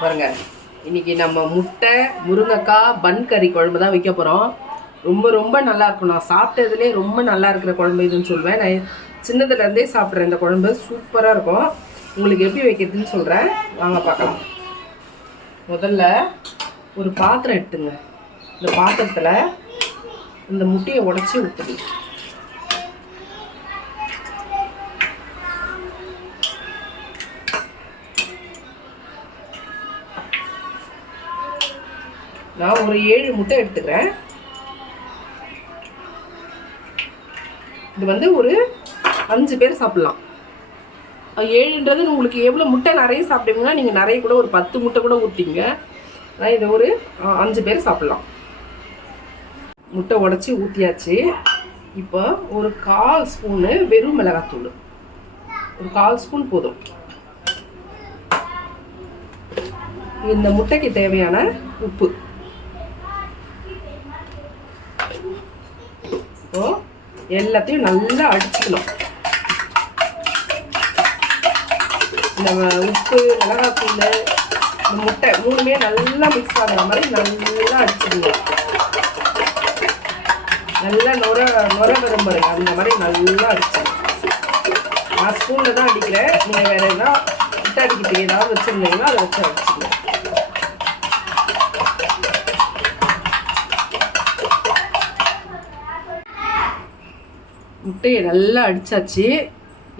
பாருங்க, இன்னைக்கு நம்ம முட்டை முருங்கைக்காய் பன் கறி குழம்பு தான் வைக்க போகிறோம். ரொம்ப ரொம்ப நல்லா இருக்கும். நான் சாப்பிட்டதுலேயே ரொம்ப நல்லா இருக்கிற குழம்பு இதுன்னு சொல்லுவேன். நான் சின்னதுலேருந்தே சாப்பிட்றேன். இந்த குழம்பு சூப்பராக இருக்கும். உங்களுக்கு எப்படி வைக்கிறதுன்னு சொல்கிறேன், வாங்க பார்க்கலாம். முதல்ல ஒரு பாத்திரம் எடுத்துங்க. இந்த பாத்திரத்தில் இந்த முட்டையை உடச்சி ஊற்றுங்க. நான் ஒரு 7 முட்டை எடுத்துக்கிறேன். இது வந்து ஒரு 5 பேர் சாப்பிட்லாம். 7ன்றது உங்களுக்கு எவ்வளோ முட்டை நிறைய சாப்பிடுவீங்கன்னா நீங்கள் நிறைய கூட ஒரு 10 முட்டை கூட ஊற்றிங்க. ஆனால் இதை ஒரு 5 பேர் சாப்பிட்லாம். முட்டை உடச்சி ஊற்றியாச்சு. இப்போ ஒரு 1/4 ஸ்பூனு வெறும் மிளகாத்தூள், ஒரு 1/4 ஸ்பூன் போதும். இந்த முட்டைக்கு தேவையான உப்பு. இப்போ எல்லாத்தையும் நல்லா அடிச்சுக்கணும். இந்த உப்பு, மிளகாத்தூள், இந்த முட்டை மூணுமே நல்லா மிக்ஸ் ஆகிற மாதிரி நல்லா அடிச்சுக்கணும். நல்லா நுர வரும் பாருங்க, அந்த மாதிரி நல்லா அடிச்சுக்கணும். நான் ஸ்பூனில் தான் அடிக்கிறேன். நீங்கள் வேறு எதாவது முட்டை அடிக்கிறதுக்கு ஏதாவது வச்சுருந்தீங்கன்னா அதை வச்சு அடிச்சுக்கணும். முட்டையை நல்லா அடித்தாச்சு.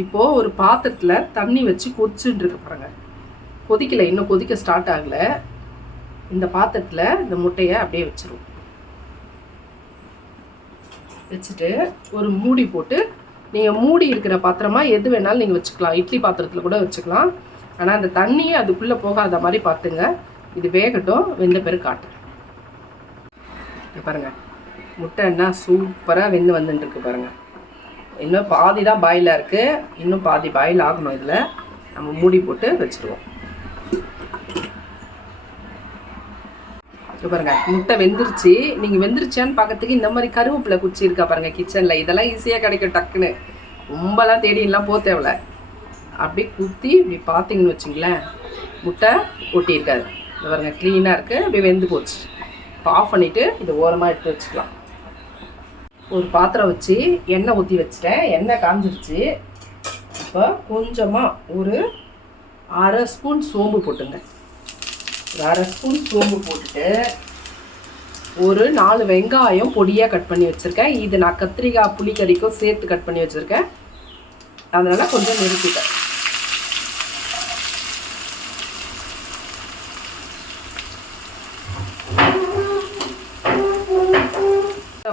இப்போது ஒரு பாத்திரத்தில் தண்ணி வச்சு கொதிச்சுட்டு இருக்கு பாருங்க. கொதிக்கலை, இன்னும் கொதிக்க ஸ்டார்ட் ஆகலை. இந்த பாத்திரத்தில் இந்த முட்டையை அப்படியே வச்சிருவோம். வச்சுட்டு ஒரு மூடி போட்டு, நீங்கள் மூடி இருக்கிற பாத்திரமா எது வேணாலும் நீங்கள் வச்சுக்கலாம். இட்லி பாத்திரத்தில் கூட வச்சுக்கலாம். ஆனால் அந்த தண்ணியை அதுக்குள்ளே போகாத மாதிரி பார்த்துங்க. இது வேகட்டும், வெந்த பிறகு காட்டுறேன். பாருங்கள், முட்டை என்ன சூப்பராக வெந்து வந்துட்டுருக்கு பாருங்கள். இன்னும் பாதி தான் பாயிலாக இருக்குது. இன்னும் பாதி பாயில் ஆகணும். இதில் நம்ம மூடி போட்டு வச்சுருவோம். பாருங்க, முட்டை வெந்துருச்சு. நீங்கள் வெந்துருச்சான்னு பார்க்கறதுக்கு இந்த மாதிரி கருவேப்பிலை குச்சி இருக்கா பாருங்கள் கிச்சனில். இதெல்லாம் ஈஸியாக கிடைக்கும் டக்குன்னு. ரொம்பலாம் தேடிலாம் போக தேவையில்ல. அப்படியே குத்தி இப்படி பார்த்தீங்கன்னு வச்சுங்களேன், முட்டை ஒட்டியிருக்காது. இது பாருங்க, க்ளீனாக இருக்குது. அப்படியே வெந்து போச்சு. இப்போ ஆஃப் பண்ணிவிட்டு இதை ஓரமாக எடுத்து வச்சுக்கலாம். ஒரு பாத்திரம் வச்சு எண்ணெய் ஊற்றி வச்சுட்டேன். எண்ணெய் காஞ்சிருச்சு. இப்போ கொஞ்சமாக ஒரு 1/2 ஸ்பூன் சோம்பு போட்டுங்க. ஒரு 1/2 ஸ்பூன் சோம்பு போட்டுட்டு ஒரு 4 வெங்காயம் பொடியாக கட் பண்ணி வச்சுருக்கேன். இது நான் கத்திரிக்காய் புளிக்கறிக்கும் சேர்த்து கட் பண்ணி வச்சுருக்கேன். அதனால் கொஞ்சம் நிறுத்திட்டேன்.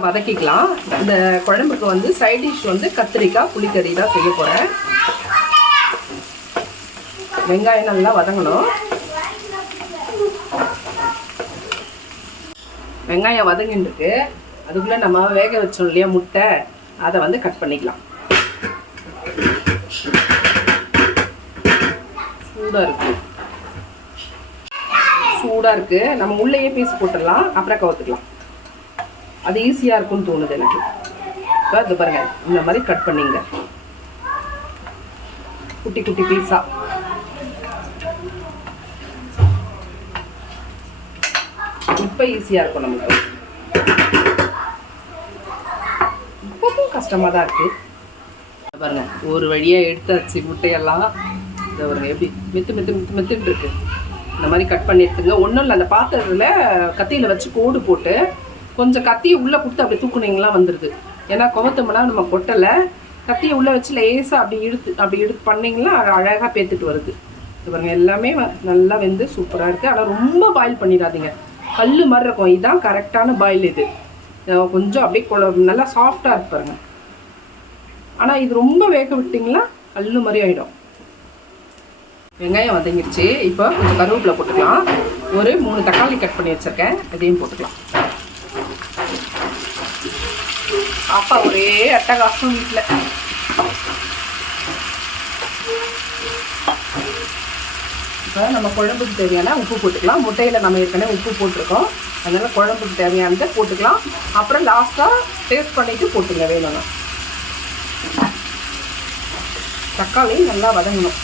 வதக்கிக்கலாம். இந்த குழம்புக்கு வந்து சைட் டிஷ் வந்து கத்திரிக்காய் புளிக்கறி தான் செய்ய போகிறேன். வெங்காயம் நல்லா வதங்கணும். வெங்காயம் வதங்கிட்டு அதுக்குள்ளே நம்ம வேக வச்சோம் இல்லையா முட்டை, அதை வந்து கட் பண்ணிக்கலாம். சூடாக இருக்குது. நம்ம உள்ளேயே பீஸ் போட்டுடலாம், அப்புறம் கவுத்துக்கலாம். அது ஈஸியாக இருக்கும்னு தோணுது எனக்கு. இப்போ இது பாருங்கள், இந்த மாதிரி கட் பண்ணிங்க குட்டி குட்டி பீஸாக. இப்போ ஈஸியாக இருக்கும் நமக்கு. இப்போவும் கஷ்டமாக தான் இருக்குது. பாருங்கள், ஒரு வழியாக எடுத்தாச்சு முட்டையெல்லாம். இதை பாருங்கள் எப்படி மெத்துன்னு இருக்கு. இந்த மாதிரி கட் பண்ணி எடுத்துங்க. ஒன்றும் இல்லை, அந்த பாத்திரத்தில் கத்தியில் வச்சு கோடு போட்டு கொஞ்சம் கத்தியை உள்ளே கொடுத்து அப்படி தூக்குனீங்களா வந்துடுது. ஏன்னா குவத்தம்னா நம்ம கொட்டலை. கத்தியை உள்ளே வச்சு லேசாக அப்படி எடுத்து பண்ணிங்கன்னா அழகாக பேத்துட்டு வருது. இது பாருங்கள், எல்லாமே நல்லா வெந்து சூப்பராக இருக்குது. ஆனால் ரொம்ப பாயில் பண்ணிடாதீங்க, கல் மாதிரி இருக்கும். இதுதான் கரெக்டான பாயில். இது கொஞ்சம் அப்படியே நல்லா சாஃப்டாக இருக்கு பாருங்கள். ஆனால் இது ரொம்ப வேக விட்டிங்களா கல் மாதிரி ஆகிடும். வெங்காயம் வதங்கிடுச்சு. இப்போ கொஞ்சம் கருவேப்பிலை போட்டுக்கலாம். ஒரு 3 தக்காளி கட் பண்ணி வச்சுருக்கேன், இதையும் போட்டுக்கலாம். அப்பா ஒரே அட்டகாசம் வீட்டில். இப்போ நம்ம குழம்புக்கு தேவையான உப்பு போட்டுக்கலாம். முட்டையில் நம்ம ஏற்கனவே உப்பு போட்டிருக்கோம். அதனால் குழம்புக்கு தேவையானதை போட்டுக்கலாம். அப்புறம் லாஸ்ட்டாக டேஸ்ட் பண்ணிவிட்டு போட்டுங்க வேணும்னா. தக்காளி நல்லா வதங்கணும்.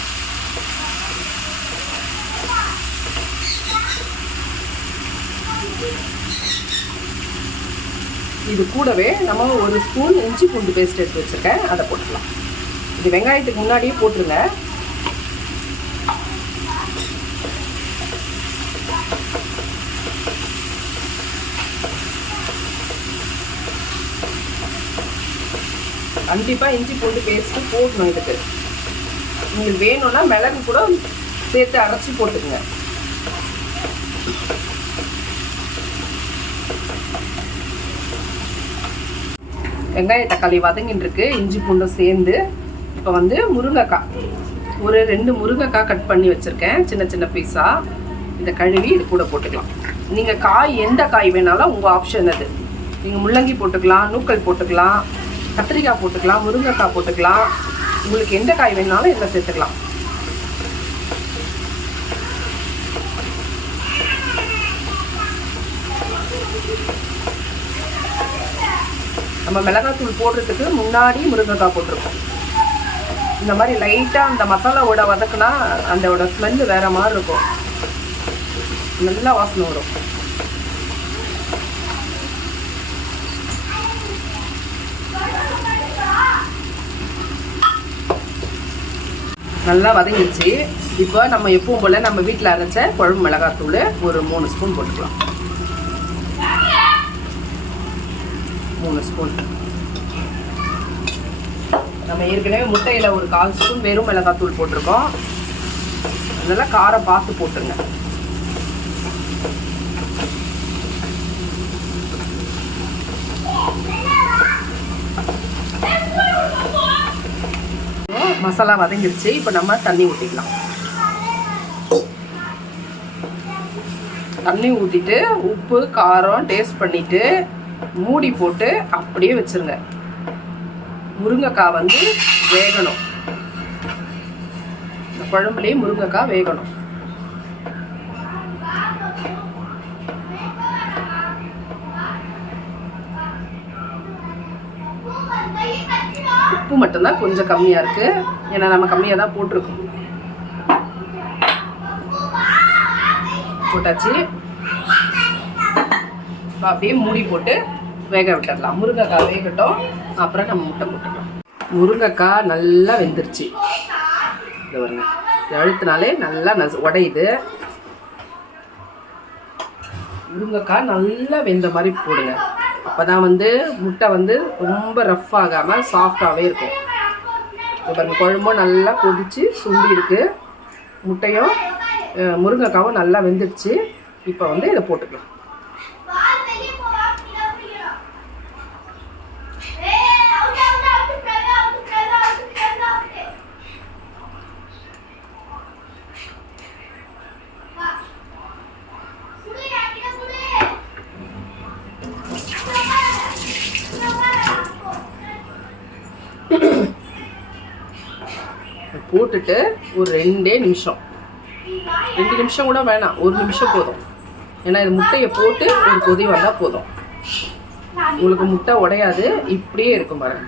இது கூடவே நம்ம ஒரு ஸ்பூன் இஞ்சி பூண்டு பேஸ்ட் எடுத்து வச்சுருக்கேன், அதை போட்டுக்கலாம். இது வெங்காயத்துக்கு முன்னாடியே போட்டுருங்க. கண்டிப்பாக இஞ்சி பூண்டு பேஸ்ட்டு போடணும். இதுக்கு உங்களுக்கு வேணும்னா மிளகு கூட சேர்த்து அரைச்சி போட்டுக்குங்க. வெங்காய தக்காளி வதங்கின்னு இருக்கு, இஞ்சி பூண்டும் சேர்ந்து. இப்போ வந்து முருங்கைக்காய், ஒரு 2 முருங்கைக்காய் கட் பண்ணி வச்சுருக்கேன் சின்ன சின்ன பீஸாக. இதை கழுவி இது கூட போட்டுக்கலாம். நீங்கள் காய் எந்த காய் வேணாலும் உங்கள் ஆப்ஷன் அது. நீங்கள் முள்ளங்கி போட்டுக்கலாம், நூக்கல் போட்டுக்கலாம், கத்திரிக்காய் போட்டுக்கலாம், முருங்கைக்காய் போட்டுக்கலாம். உங்களுக்கு எந்த காய் வேணாலும் இதில் சேர்த்துக்கலாம். நம்ம மிளகாத்தூள் போடுறதுக்கு முன்னாடி முருங்கைக்காய் போட்டிருக்கோம். இந்த மாதிரி லைட்டாக அந்த மசாலாவோட வதக்குனா அதோட ஸ்மெல்லு வேறு மாதிரி இருக்கும், நல்லா வாசனை வரும். நல்லா வதங்கிடுச்சு. இப்போ நம்ம எப்பவும் போல் நம்ம வீட்டில் அரைச்ச குழம்பு மிளகாத்தூள் ஒரு 3 ஸ்பூன் போட்டுக்கலாம். 3 ஸ்பூன். நம்ம ஏற்கனவே முட்டையில் ஒரு 1/4 ஸ்பூன் வெறும் மிளகாத்தூள் போட்டிருக்கோம். அதனால் காரம் பார்த்து போட்டுருங்க. மசாலா வதங்கிடுச்சு. இப்போ நம்ம தண்ணி ஊற்றிக்கலாம். தண்ணி ஊற்றிட்டு உப்பு காரம் டேஸ்ட் பண்ணிவிட்டு மூடி போட்டு அப்படியே வச்சுருங்க. முருங்கைக்காய் வந்து வேகணும், இந்த குழம்புலேயே முருங்கைக்காய் வேகணும். உப்பு மட்டும்தான் கொஞ்சம் கம்மியாக இருக்குது, ஏன்னா நம்ம கம்மியாக தான் போட்டிருக்கோம். போட்டாச்சு. அப்படியே மூடி போட்டு வேக விட்டுடலாம். முருங்கைக்காய் வேகட்டும், அப்புறம் நம்ம முட்டை போட்டுக்கலாம். முருங்கைக்காய் நல்லா வெந்துருச்சு. இது வருங்க, அழுத்தினாலே நல்லா உடையுது. முருங்கைக்காய் நல்லா வெந்த மாதிரி போடுங்க. அப்போ தான் வந்து முட்டை வந்து ரொம்ப ரஃப் ஆகாமல் சாஃப்டாகவே இருக்கும். இப்போ பாருங்கள், குழம்பும் நல்லா கொதித்து சுண்டி இருக்குது, முட்டையும் முருங்கைக்காவும் நல்லா வெந்துடுச்சு. இப்போ வந்து இதை போட்டுக்கலாம். போட்டுட்டு ஒரு 2 நிமிஷம், 2 நிமிஷம் கூட வேணாம், 1 நிமிஷம் போதும். ஏன்னா இது முட்டையை போட்டு ஒரு கொதி வந்தால் போதும். உங்களுக்கு முட்டை உடையாது, இப்படியே இருக்கும் பாருங்க.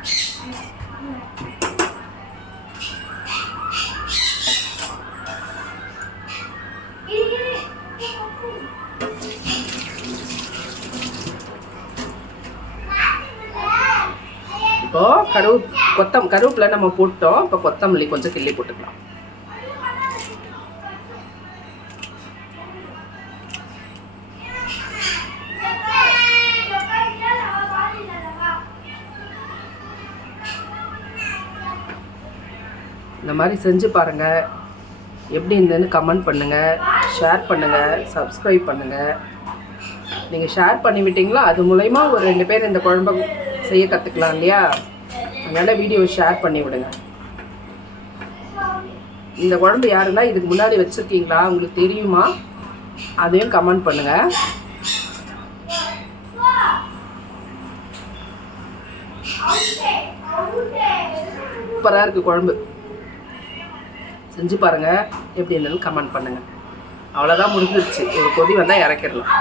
இப்போ கருவேப்பிலை நம்ம போட்டோம். இப்போ கொத்தமல்லி கொஞ்சம் கிள்ளி போட்டுக்கலாம். இந்த மாதிரி செஞ்சு பாருங்கள், எப்படி இருந்ததுன்னு கமெண்ட் பண்ணுங்கள், ஷேர் பண்ணுங்கள், சப்ஸ்கிரைப் பண்ணுங்கள். நீங்கள் ஷேர் பண்ணி விட்டிங்களா, அது மூலயமா ஒரு 2 பேர் இந்த குழம்பை செய்ய கற்றுக்கலாம் இல்லையா? அதனால் வீடியோ ஷேர் பண்ணி விடுங்க. இந்த குழம்பு யாருன்னா இதுக்கு முன்னாடி வச்சுருக்கீங்களா, உங்களுக்கு தெரியுமா, அதையும் கமெண்ட் பண்ணுங்கள். சூப்பராக இருக்குது குழம்பு. செஞ்சு பாருங்கள், எப்படி இருந்தாலும் கமெண்ட் பண்ணுங்கள். அவ்வளோதான், முடிஞ்சிருச்சு. ஒரு கொதி வந்தால் இறக்கிடலாம்.